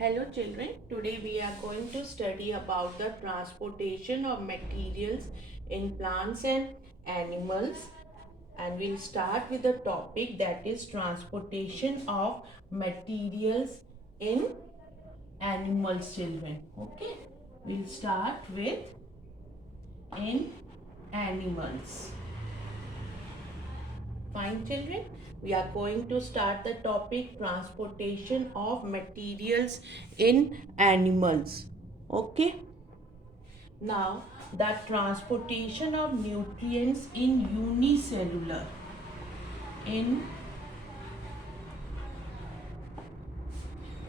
Hello children, today we are going to study about the transportation of materials in plants and animals, and we'll start with the topic that is transportation of materials in animals children. Okay, we'll start with in animals. Fine children, we are going to start the topic transportation of materials in animals. Okay. Now, the transportation of nutrients in unicellular. In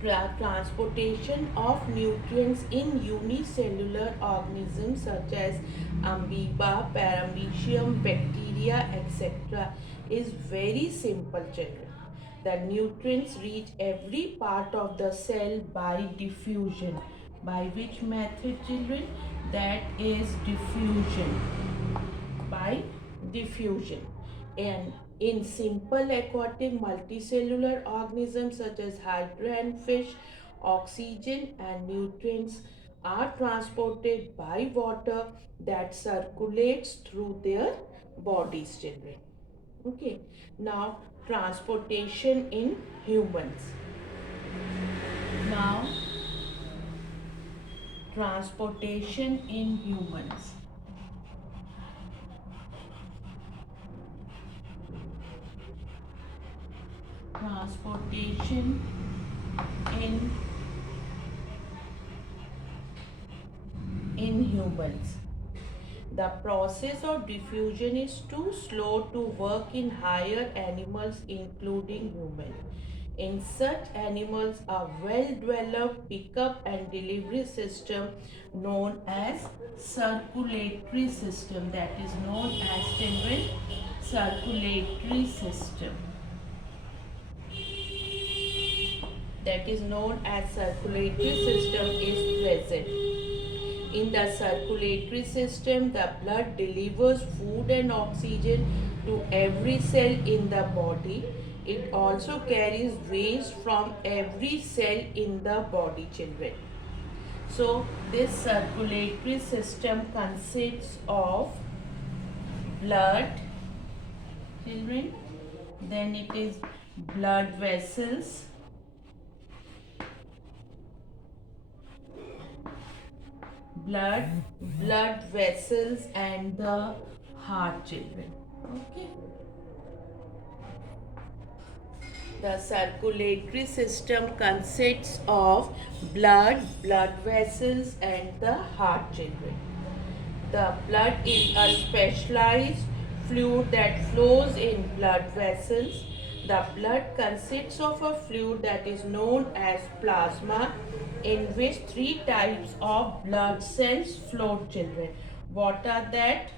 transportation of nutrients in unicellular organisms such as amoeba, paramecium, bacteria, etc. is very simple children. The nutrients reach every part of the cell by diffusion. By which method children? That is diffusion. By diffusion. And in simple aquatic multicellular organisms such as hydra and fish, oxygen and nutrients are transported by water that circulates through their bodies children. Okay, now transportation in humans. Now transportation in humans. Transportation in humans. The process of diffusion is too slow to work in higher animals including humans. In such animals, a well-developed pickup and delivery system known as circulatory system, that is known as children circulatory system, that is known as circulatory system is present. In the circulatory system, the blood delivers food and oxygen to every cell in the body. It also carries waste from every cell in the body, children. So, this circulatory system consists of blood, children, then it is blood vessels, blood vessels and the heart children. Okay, the circulatory system consists of blood vessels and the heart children. The blood is a specialized fluid that flows in blood vessels. The blood consists of a fluid that is known as plasma, in which three types of blood cells float children. What are that?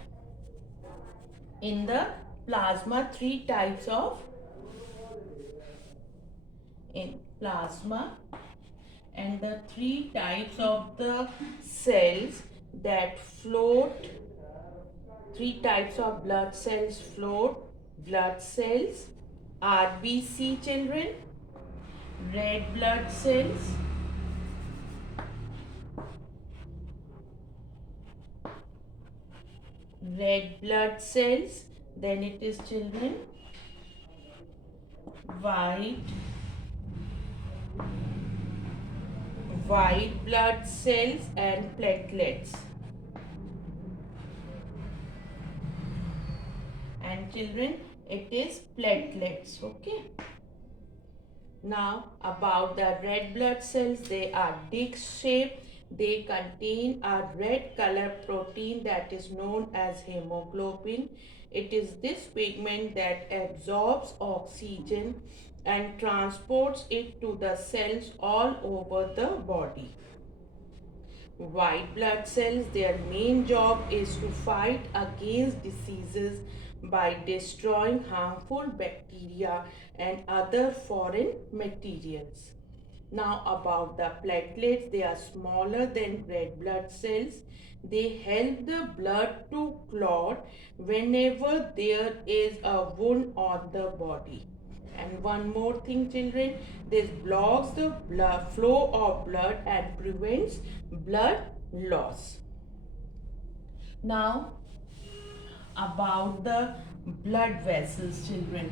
In the plasma, three types of in plasma, and the three types of the cells that float, three types of blood cells float. Blood cells, RBC children, red blood cells, then it is children white blood cells and platelets. And children, it is platelets. Okay. Now about the red blood cells, they are disc shaped. They contain a red color protein that is known as hemoglobin. It is this pigment that absorbs oxygen and transports it to the cells all over the body. White blood cells, their main job is to fight against diseases by destroying harmful bacteria and other foreign materials. Now about the platelets, they are smaller than red blood cells. They help the blood to clot whenever there is a wound on the body. And one more thing, children, this blocks the flow of blood and prevents blood loss. Now, about the blood vessels, children.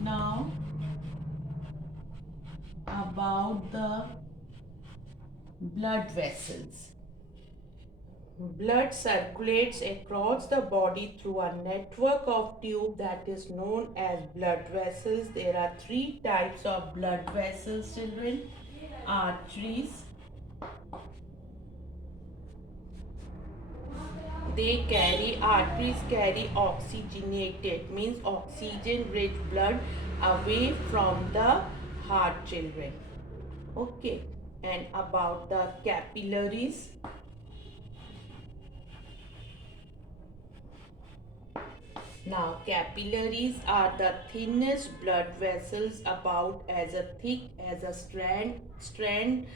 Now, about the blood vessels. Blood circulates across the body through a network of tubes that is known as blood vessels. There are three types of blood vessels, children. Arteries. Arteries carry oxygenated, means oxygen rich blood away from the heart, children. Okay. And about the capillaries. Now, capillaries are the thinnest blood vessels, about as thick as a strand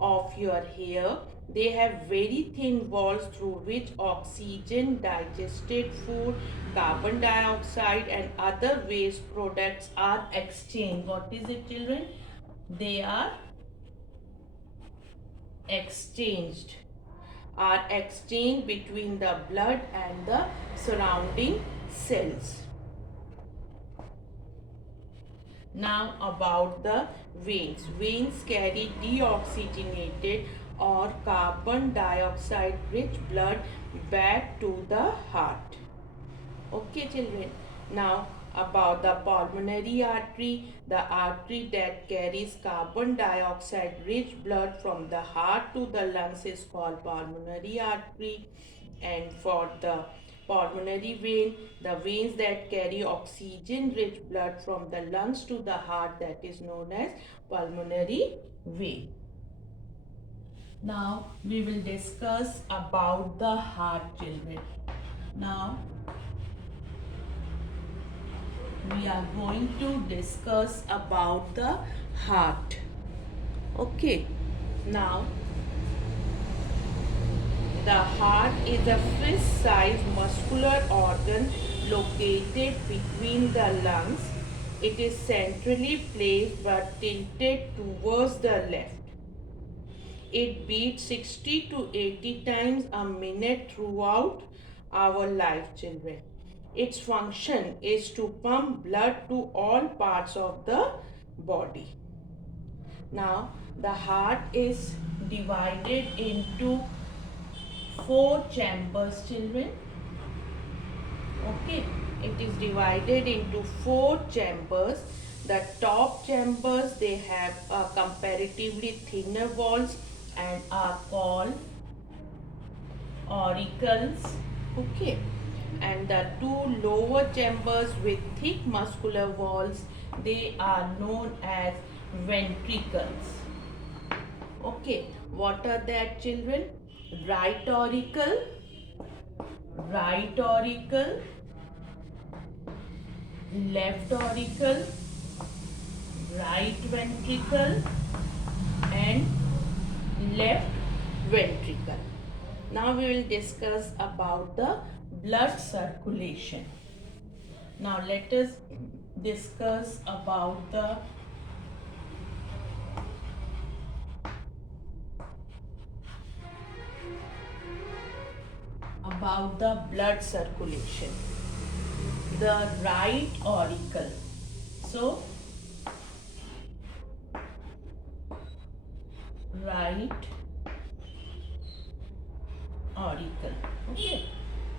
of your hair. They have very thin walls through which oxygen, digested food, carbon dioxide and other waste products are exchanged. What is it, children? They are exchanged between the blood and the surrounding cells. Now about the veins. Veins carry deoxygenated or carbon dioxide rich blood back to the heart. Okay, children. Now about the pulmonary artery, the artery that carries carbon dioxide rich blood from the heart to the lungs is called pulmonary artery. And for the pulmonary vein, the veins that carry oxygen rich blood from the lungs to the heart, that is known as pulmonary vein. Now we will discuss about the heart, children. Now we are going to discuss about the heart. Okay. Now the heart is a fist-sized muscular organ located between the lungs. It is centrally placed but tilted towards the left. It beats 60 to 80 times a minute throughout our life, children. Its function is to pump blood to all parts of the body. Now, the heart is divided into 4 chambers, children. Okay, it is divided into 4 chambers. The top chambers, they have comparatively thinner walls and are called auricles. Okay, and the 2 lower chambers with thick muscular walls, they are known as ventricles. Okay, what are that, children? Right auricle, left auricle, right ventricle and left ventricle. Now we will discuss about the blood circulation. Now let us discuss about the blood circulation. The right auricle. So, right auricle. Okay.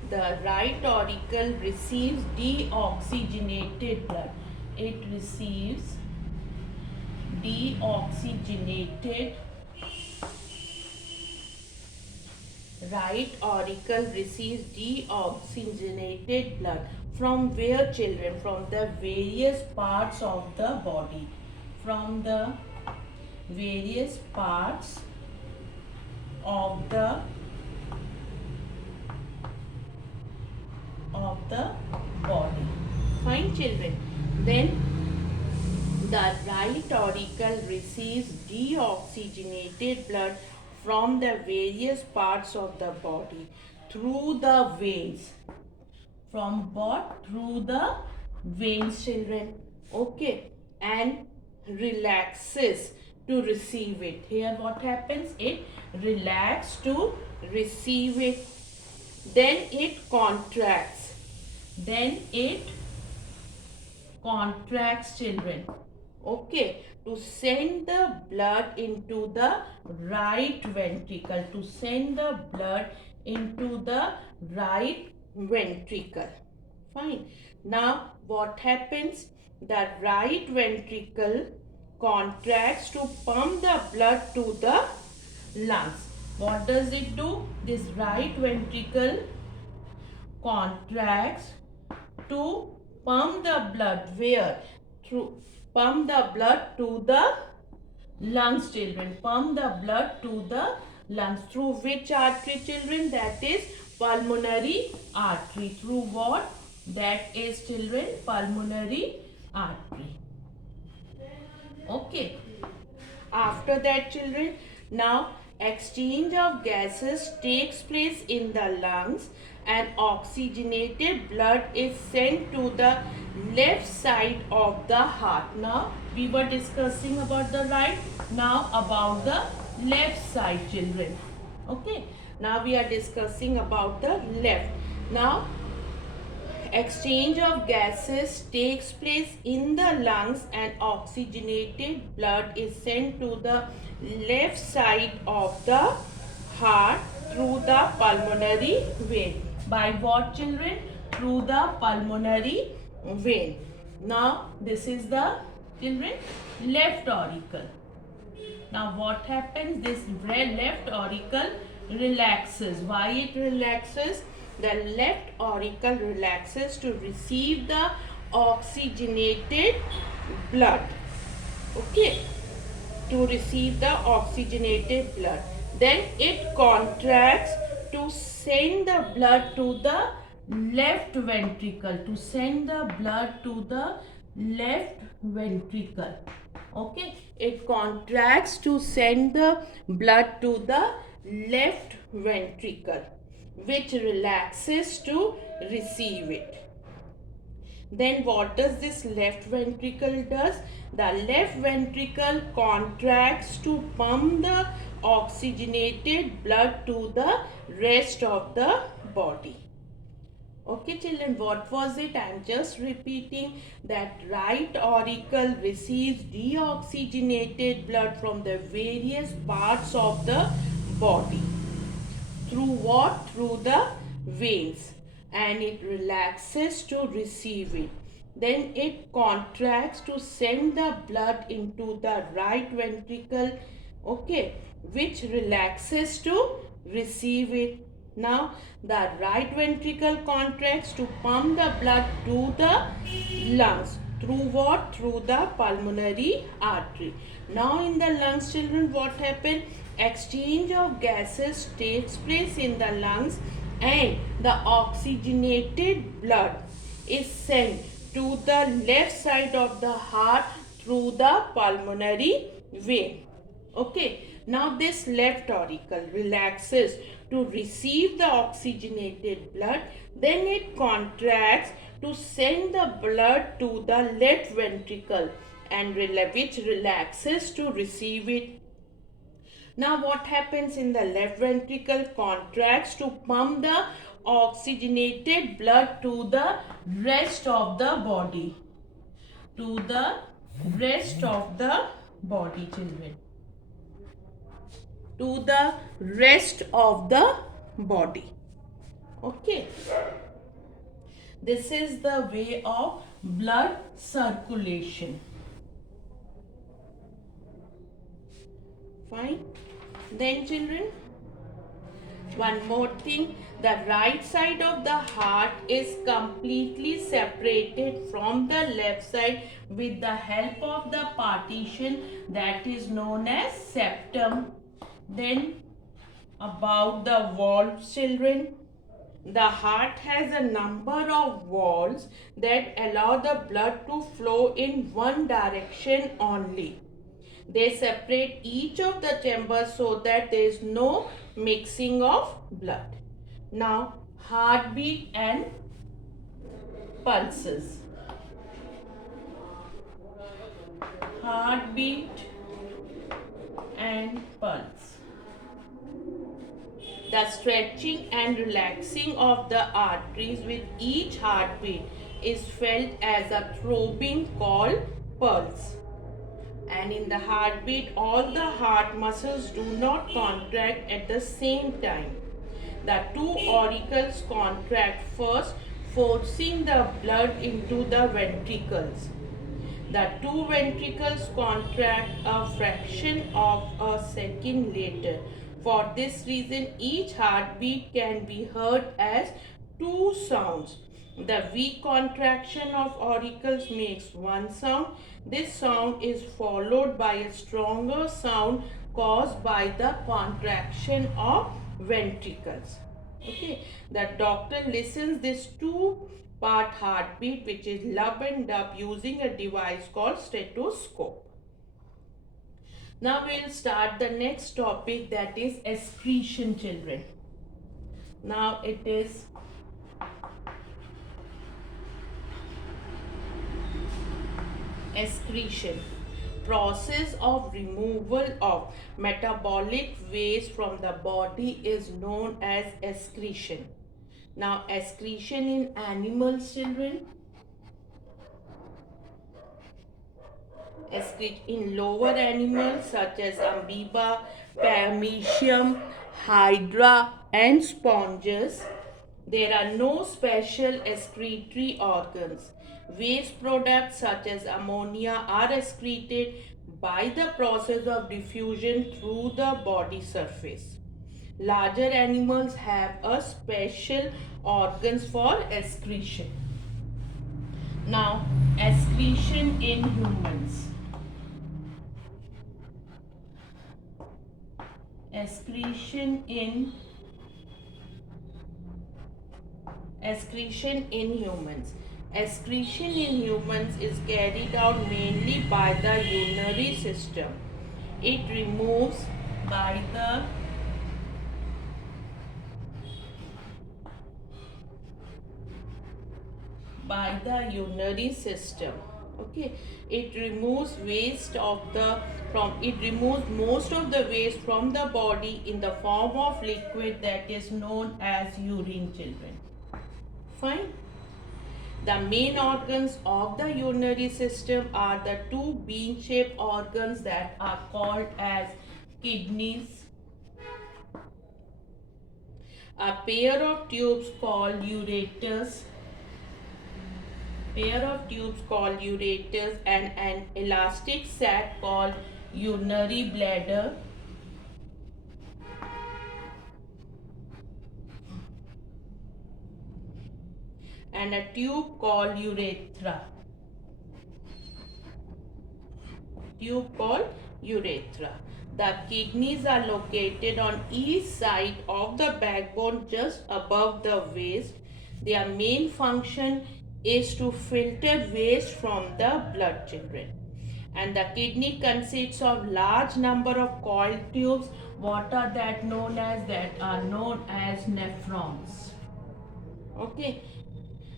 The right auricle receives deoxygenated blood. It receives deoxygenated. Right auricle receives deoxygenated blood. From where, children? From the various parts of the body. From the various parts of the body. Fine, children. Then the right auricle receives deoxygenated blood from the various parts of the body through the veins. From what? Through the veins, children. Okay, and relaxes to receive it. Here what happens? It relaxes to receive it. Then it contracts. Then it contracts, children. Okay, to send the blood into the right ventricle. To send the blood into the right ventricle. Fine. Now what happens? The right ventricle contracts to pump the blood to the lungs. What does it do? This right ventricle contracts to pump the blood where? Through pump the blood to the lungs, children. Pump the blood to the lungs. Through which artery, children? That is pulmonary artery. Through what? That is, children, pulmonary artery. Okay. After that, children, now exchange of gases takes place in the lungs and oxygenated blood is sent to the left side of the heart. Now we were discussing about the right, now about the left side, children. Okay, now we are discussing about the left. Now exchange of gases takes place in the lungs and oxygenated blood is sent to the left side of the heart through the pulmonary vein. By what, children? Through the pulmonary vein. Now this is the, children, left auricle. Now what happens? This left auricle relaxes. Why it relaxes? The left auricle relaxes to receive the oxygenated blood. Okay, to receive the oxygenated blood. Then it contracts to send the blood to the left ventricle. To send the blood to the left ventricle. Okay, it contracts to send the blood to the left ventricle, which relaxes to receive it. Then what does this left ventricle does? The left ventricle contracts to pump the oxygenated blood to the rest of the body. Okay, children, what was it? I am just repeating that right auricle receives deoxygenated blood from the various parts of the body. Through what? Through the veins. And it relaxes to receive it. Then it contracts to send the blood into the right ventricle. Okay, which relaxes to receive it. Now, the right ventricle contracts to pump the blood to the lungs. Through what? Through the pulmonary artery. Now, in the lungs, children, what happens? Exchange of gases takes place in the lungs and the oxygenated blood is sent to the left side of the heart through the pulmonary vein. Okay, now this left auricle relaxes to receive the oxygenated blood, then it contracts to send the blood to the left ventricle and which relaxes to receive it. Now what happens in the left ventricle? Contracts to pump the oxygenated blood to the rest of the body. To the rest of the body, children. To the rest of the body. Okay. This is the way of blood circulation. Fine. Then, children, one more thing. The right side of the heart is completely separated from the left side with the help of the partition that is known as septum. Then about the valves, children. The heart has a number of valves that allow the blood to flow in one direction only. They separate each of the chambers so that there is no mixing of blood. Now, heartbeat and pulses. heartbeat and pulse. The stretching and relaxing of the arteries with each heartbeat is felt as a throbbing called pulse. And in the heartbeat, all the heart muscles do not contract at the same time. The two auricles contract first, forcing the blood into the ventricles. The two ventricles contract a fraction of a second later. For this reason, each heartbeat can be heard as two sounds. The weak contraction of auricles makes one sound. This sound is followed by a stronger sound caused by the contraction of ventricles. Okay, the doctor listens this two-part heartbeat, which is lub and dub, using a device called stethoscope. Now we'll start the next topic, that is excretion, children. Now it is excretion, process of removal of metabolic waste from the body is known as excretion. Now excretion in animals, children, in lower animals such as amoeba, paramecium, hydra and sponges, there are no special excretory organs. Waste products such as ammonia are excreted by the process of diffusion through the body surface. Larger animals have a special organs for excretion. Now, excretion in humans. Excretion in humans. Excretion in humans is carried out mainly by the urinary system. It removes by the urinary system. Okay, it removes most of the waste from the body in the form of liquid that is known as urine, children. Fine. The main organs of the urinary system are the two bean-shaped organs that are called as kidneys, a pair of tubes called ureters, and an elastic sac called urinary bladder, and a tube called urethra. The kidneys are located on each side of the backbone just above the waist. Their main function is to filter waste from the blood, children. And the kidney consists of large number of coiled tubes. What are that known as? That are known as nephrons. Okay.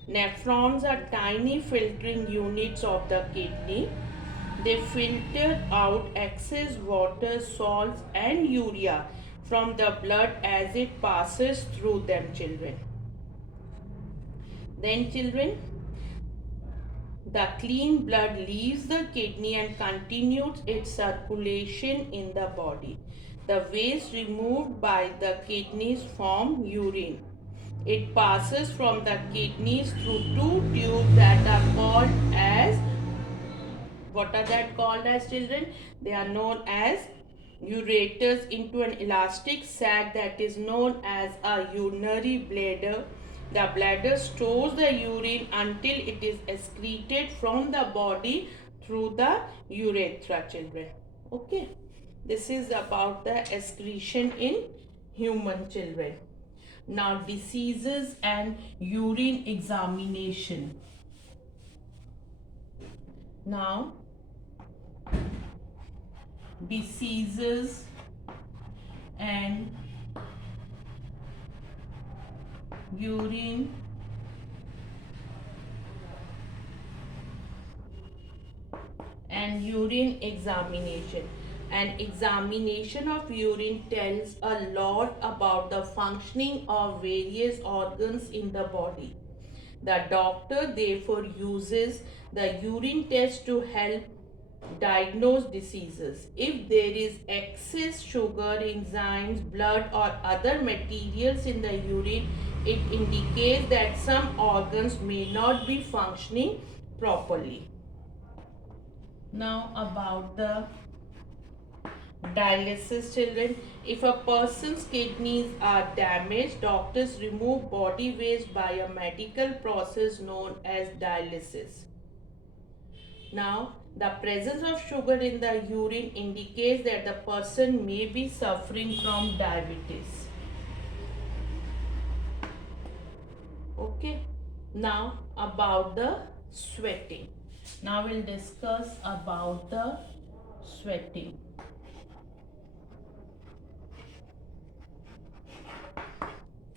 Nephrons are tiny filtering units of the kidney. They filter out excess water, salts and urea from the blood as it passes through them, children. Then, children, the clean blood leaves the kidney and continues its circulation in the body. The waste removed by the kidneys form urine. It passes from the kidneys through two tubes that are called as, what are that called as, children? They are known as ureters, into an elastic sac that is known as a urinary bladder. The bladder stores the urine until it is excreted from the body through the urethra, children. Okay, this is about the excretion in human, children. Now, diseases and urine examination. Now, diseases and urine and urine examination. An examination of urine tells a lot about the functioning of various organs in the body. The doctor therefore uses the urine test to help diagnose diseases. If there is excess sugar, enzymes, blood, or other materials in the urine, it indicates that some organs may not be functioning properly. Now, about the dialysis children. If a person's kidneys are damaged, doctors remove body waste by a medical process known as dialysis. Now, the presence of sugar in the urine indicates that the person may be suffering from diabetes. Okay. Now, about the sweating. Now, we'll discuss about the sweating.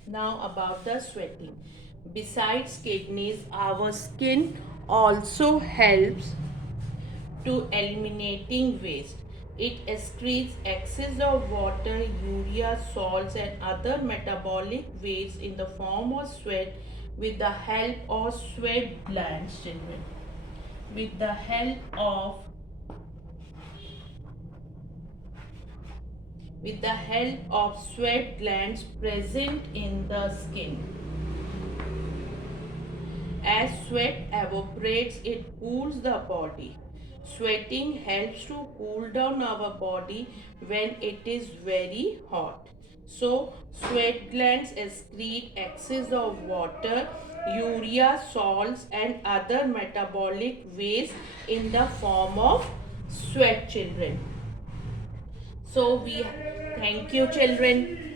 Now, about the sweating. Besides kidneys, our skin also helps to eliminating waste. It excretes excess of water, urea, salts, and other metabolic waste in the form of sweat with the help of sweat glands, children. With the help of sweat glands present in the skin. As sweat evaporates, it cools the body. Sweating helps to cool down our body when it is very hot. So, sweat glands excrete excess of water, urea, salts, and other metabolic waste in the form of sweat, children. So, we thank you, children.